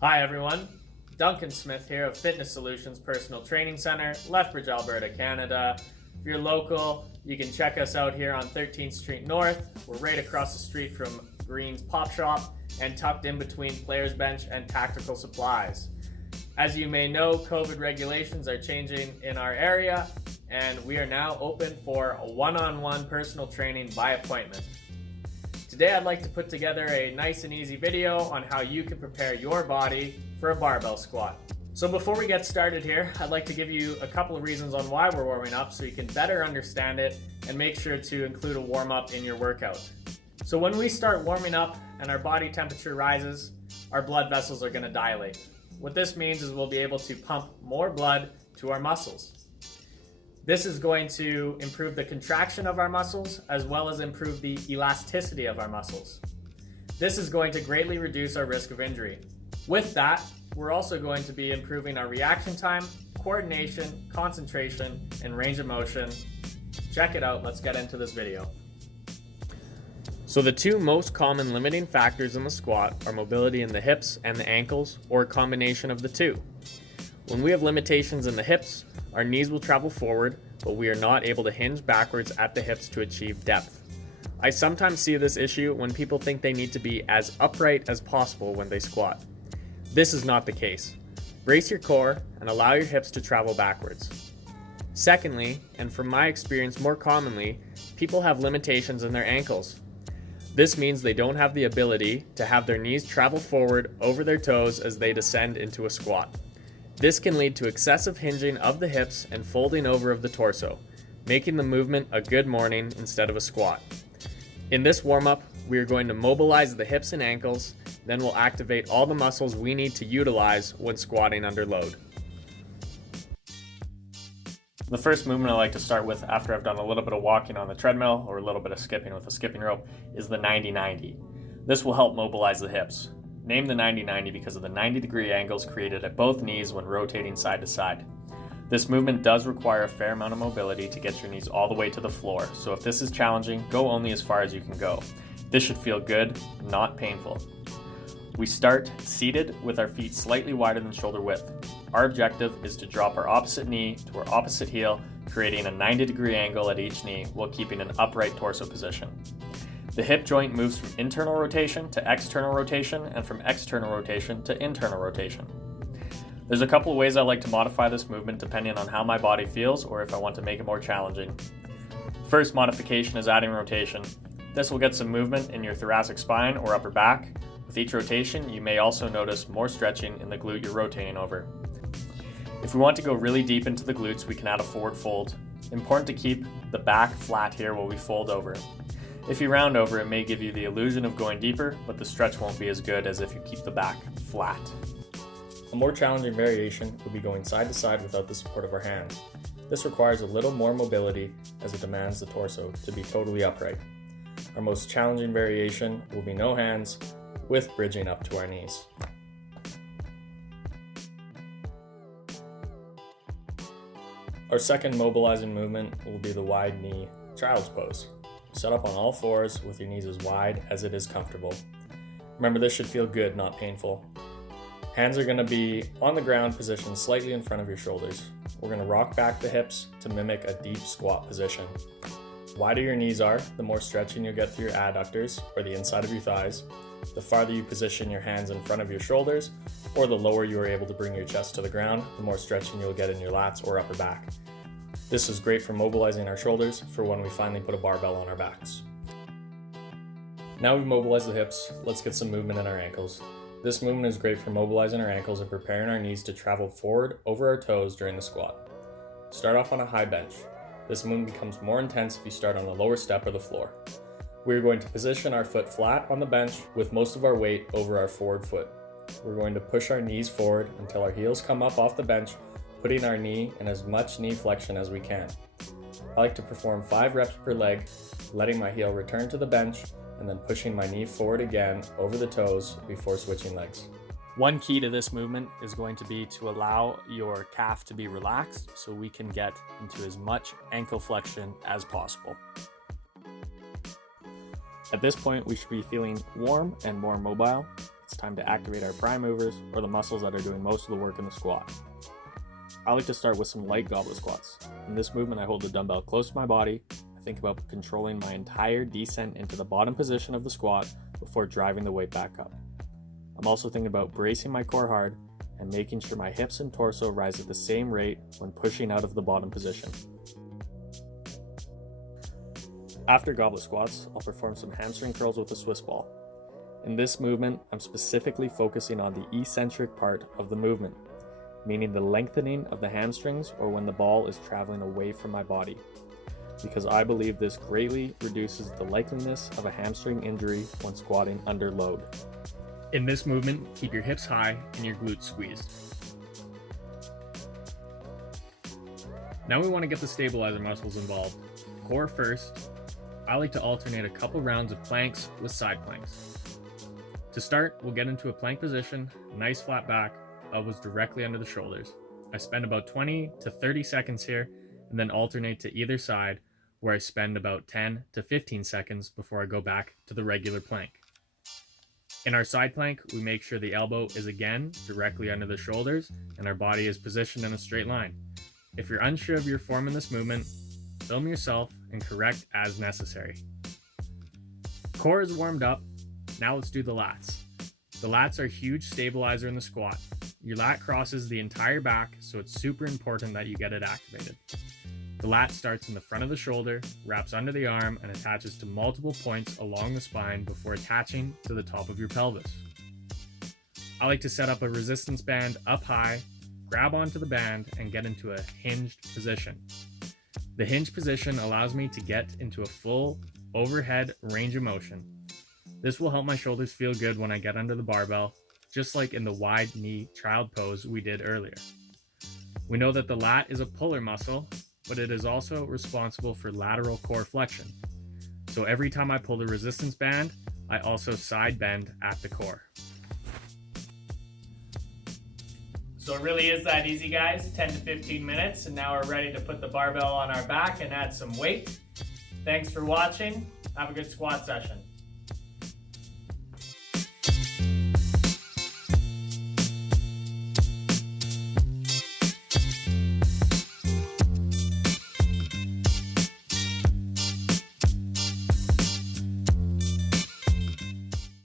Hi everyone, Duncan Smith here of Fitness Solutions Personal Training Center, Lethbridge, Alberta, Canada. If you're local, you can check us out here on 13th Street North. We're right across the street from Green's Pop Shop and tucked in between Players Bench and Tactical Supplies. As you may know, COVID regulations are changing in our area, and we are now open for a one-on-one personal training by appointment. Today I'd like to put together a nice and easy video on how you can prepare your body for a barbell squat. So before we get started here, I'd like to give you a couple of reasons on why we're warming up so you can better understand it and make sure to include a warm-up in your workout. So when we start warming up and our body temperature rises, our blood vessels are going to dilate. What this means is we'll be able to pump more blood to our muscles. This is going to improve the contraction of our muscles as well as improve the elasticity of our muscles. This is going to greatly reduce our risk of injury. With that, we're also going to be improving our reaction time, coordination, concentration, and range of motion. Check it out, let's get into this video. So the two most common limiting factors in the squat are mobility in the hips and the ankles, or a combination of the two. When we have limitations in the hips, our knees will travel forward, but we are not able to hinge backwards at the hips to achieve depth. I sometimes see this issue when people think they need to be as upright as possible when they squat. This is not the case. Brace your core and allow your hips to travel backwards. Secondly, and from my experience more commonly, people have limitations in their ankles. This means they don't have the ability to have their knees travel forward over their toes as they descend into a squat. This can lead to excessive hinging of the hips and folding over of the torso, making the movement a good morning instead of a squat. In this warm-up, we are going to mobilize the hips and ankles, then we'll activate all the muscles we need to utilize when squatting under load. The first movement I like to start with after I've done a little bit of walking on the treadmill or a little bit of skipping with a skipping rope is the 90-90. This will help mobilize the hips. Name the 90-90 because of the 90-degree angles created at both knees when rotating side to side. This movement does require a fair amount of mobility to get your knees all the way to the floor, so if this is challenging, go only as far as you can go. This should feel good, not painful. We start seated with our feet slightly wider than shoulder width. Our objective is to drop our opposite knee to our opposite heel, creating a 90-degree angle at each knee while keeping an upright torso position. The hip joint moves from internal rotation to external rotation and from external rotation to internal rotation. There's a couple of ways I like to modify this movement depending on how my body feels or if I want to make it more challenging. First modification is adding rotation. This will get some movement in your thoracic spine or upper back. With each rotation, you may also notice more stretching in the glute you're rotating over. If we want to go really deep into the glutes, we can add a forward fold. Important to keep the back flat here while we fold over. If you round over, it may give you the illusion of going deeper, but the stretch won't be as good as if you keep the back flat. A more challenging variation would be going side to side without the support of our hands. This requires a little more mobility as it demands the torso to be totally upright. Our most challenging variation will be no hands with bridging up to our knees. Our second mobilizing movement will be the wide knee child's pose. Set up on all fours with your knees as wide as it is comfortable. Remember, this should feel good, not painful. Hands are going to be on the ground, positioned slightly in front of your shoulders. We're going to rock back the hips to mimic a deep squat position. The wider your knees are, the more stretching you'll get through your adductors or the inside of your thighs. The farther you position your hands in front of your shoulders, or the lower you are able to bring your chest to the ground, the more stretching you'll get in your lats or upper back. This is great for mobilizing our shoulders for when we finally put a barbell on our backs. Now we've mobilized the hips, let's get some movement in our ankles. This movement is great for mobilizing our ankles and preparing our knees to travel forward over our toes during the squat. Start off on a high bench. This movement becomes more intense if you start on the lower step of the floor. We're going to position our foot flat on the bench with most of our weight over our forward foot. We're going to push our knees forward until our heels come up off the bench, putting our knee in as much knee flexion as we can. I like to perform 5 reps per leg, letting my heel return to the bench and then pushing my knee forward again over the toes before switching legs. One key to this movement is going to be to allow your calf to be relaxed so we can get into as much ankle flexion as possible. At this point, we should be feeling warm and more mobile. it's time to activate our prime movers, or the muscles that are doing most of the work in the squat. I like to start with some light goblet squats. In this movement, I hold the dumbbell close to my body. I think about controlling my entire descent into the bottom position of the squat before driving the weight back up. I'm also thinking about bracing my core hard and making sure my hips and torso rise at the same rate when pushing out of the bottom position. After goblet squats, I'll perform some hamstring curls with a Swiss ball. In this movement, I'm specifically focusing on the eccentric part of the movement, meaning the lengthening of the hamstrings or when the ball is traveling away from my body, because I believe this greatly reduces the likeliness of a hamstring injury when squatting under load. In this movement, keep your hips high and your glutes squeezed. Now we want to get the stabilizer muscles involved. Core first. I like to alternate a couple rounds of planks with side planks. To start, we'll get into a plank position, nice flat back, elbows directly under the shoulders. I spend about 20 to 30 seconds here and then alternate to either side, where I spend about 10 to 15 seconds before I go back to the regular plank. In our side plank, we make sure the elbow is again directly under the shoulders and our body is positioned in a straight line. If you're unsure of your form in this movement, film yourself and correct as necessary. Core is warmed up. Now let's do the lats. The lats are a huge stabilizer in the squat. Your lat crosses the entire back, so it's super important that you get it activated. The lat starts in the front of the shoulder, wraps under the arm, and attaches to multiple points along the spine before attaching to the top of your pelvis. I like to set up a resistance band up high, grab onto the band, and get into a hinged position. The hinge position allows me to get into a full overhead range of motion. This will help my shoulders feel good when I get under the barbell, just like in the wide knee child pose we did earlier. We know that the lat is a puller muscle, but it is also responsible for lateral core flexion. So every time I pull the resistance band, I also side bend at the core. So it really is that easy, guys. 10 to 15 minutes, and now we're ready to put the barbell on our back and add some weight. Thanks for watching. Have a good squat session.